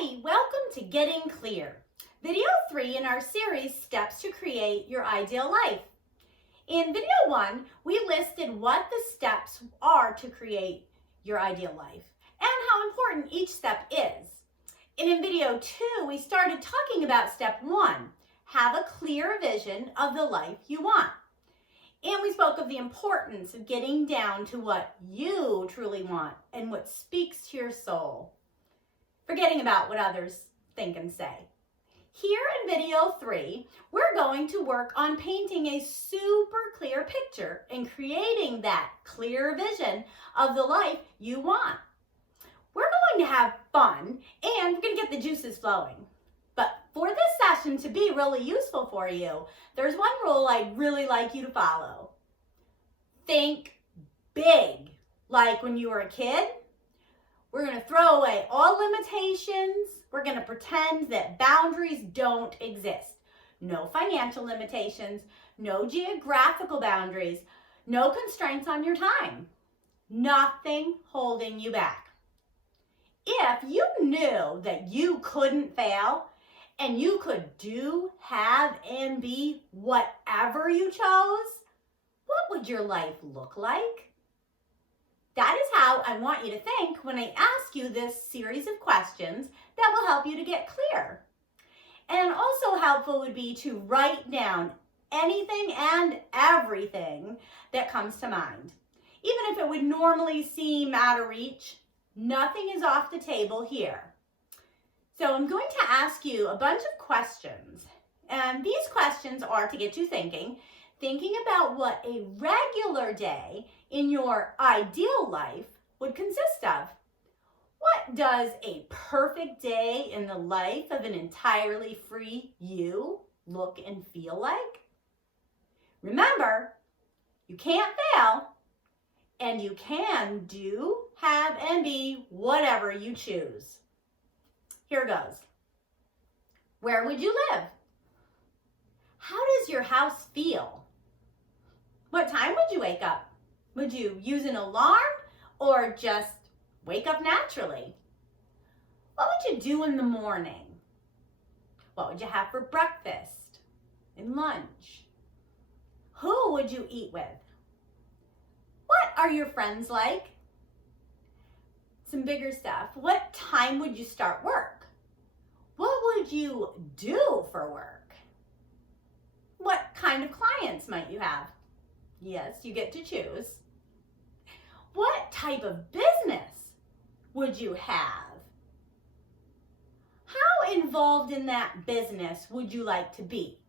Hi, welcome to Getting Clear, video 3 in our series, Steps to Create Your Ideal Life. In video 1, we listed what the steps are to create your ideal life and how important each step is. And in video 2, we started talking about step 1, have a clear vision of the life you want. And we spoke of the importance of getting down to what you truly want and what speaks to your soul, forgetting about what others think and say. Here in video 3, we're going to work on painting a super clear picture and creating that clear vision of the life you want. We're going to have fun and we're going to get the juices flowing. But for this session to be really useful for you, there's one rule I'd really like you to follow. Think big, like when you were a kid. We're going to throw away all limitations. We're going to pretend that boundaries don't exist. No financial limitations, no geographical boundaries, no constraints on your time. Nothing holding you back. If you knew that you couldn't fail and you could do, have, and be whatever you chose, what would your life look like? That is how I want you to think when I ask you this series of questions that will help you to get clear. And also helpful would be to write down anything and everything that comes to mind. Even if it would normally seem out of reach, nothing is off the table here. So I'm going to ask you a bunch of questions. And these questions are to get you thinking about what a regular day in your ideal life would consist of. What does a perfect day in the life of an entirely free you look and feel like? Remember, you can't fail, and you can do, have, and be whatever you choose. Here goes. Where would you live? How does your house feel? What time would you wake up? Would you use an alarm or just wake up naturally? What would you do in the morning? What would you have for breakfast and lunch? Who would you eat with? What are your friends like? Some bigger stuff. What time would you start work? What would you do for work? What kind of clients might you have? Yes, you get to choose. What type of business would you have? How involved in that business would you like to be?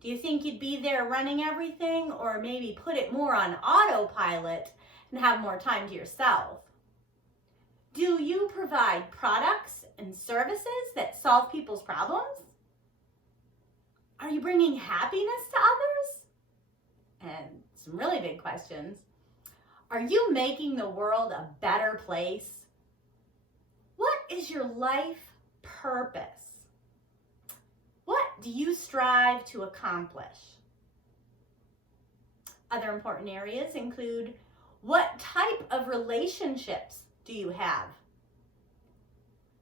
Do you think you'd be there running everything, or maybe put it more on autopilot and have more time to yourself? Do you provide products and services that solve people's problems? Are you bringing happiness to others? And some really big questions. Are you making the world a better place? What is your life purpose? What do you strive to accomplish? Other important areas include, what type of relationships do you have?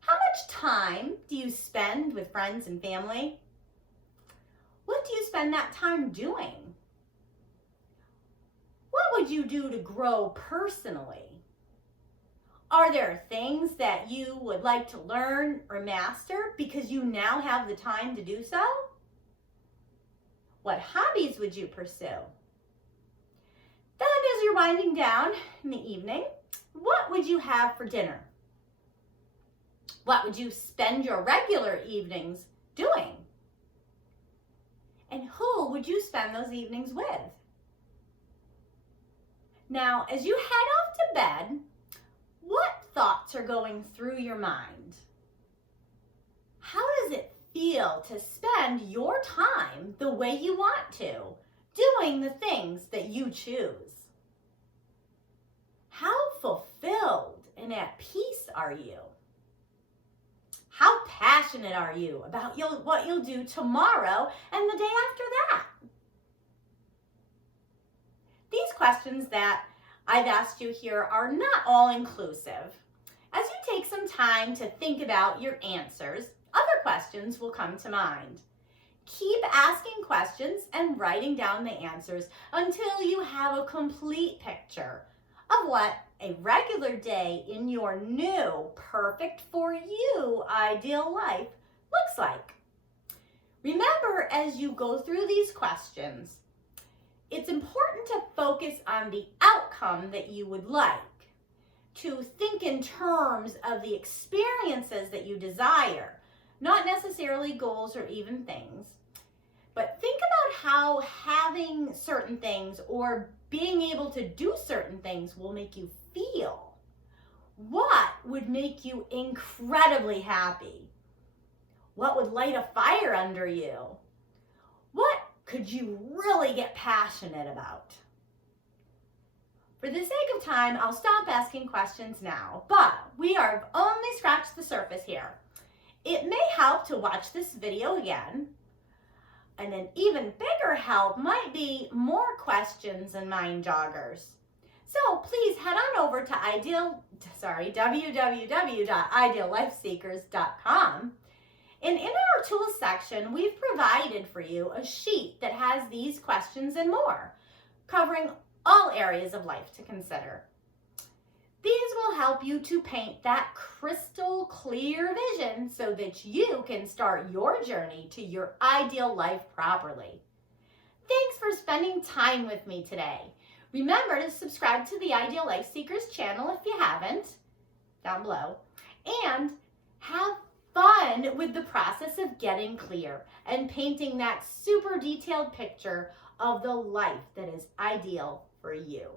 How much time do you spend with friends and family? What do you spend that time doing? What would you do to grow personally? Are there things that you would like to learn or master because you now have the time to do so? What hobbies would you pursue? Then as you're winding down in the evening, what would you have for dinner? What would you spend your regular evenings doing? And who would you spend those evenings with? Now, as you head off to bed, what thoughts are going through your mind? How does it feel to spend your time the way you want to, doing the things that you choose? How fulfilled and at peace are you? How passionate are you about what you'll do tomorrow and the day after that? These questions that I've asked you here are not all inclusive. As you take some time to think about your answers, other questions will come to mind. Keep asking questions and writing down the answers until you have a complete picture of what a regular day in your new, perfect for you ideal life looks like. Remember, as you go through these questions, it's important to focus on the outcome that you would like, to think in terms of the experiences that you desire, not necessarily goals or even things. But think about how having certain things or being able to do certain things will make you feel. What would make you incredibly happy? What would light a fire under you? What could you really get passionate about? For the sake of time, I'll stop asking questions now, but we have only scratched the surface here. It may help to watch this video again, and an even bigger help might be more questions and mind joggers. So please head on over to www.ideallifeseekers.com. And in our tools section, we've provided for you a sheet that has these questions and more, covering all areas of life to consider. These will help you to paint that crystal clear vision so that you can start your journey to your ideal life properly. Thanks for spending time with me today. Remember to subscribe to the Ideal Life Seekers channel if you haven't, down below, and have fun with the process of getting clear and painting that super detailed picture of the life that is ideal for you.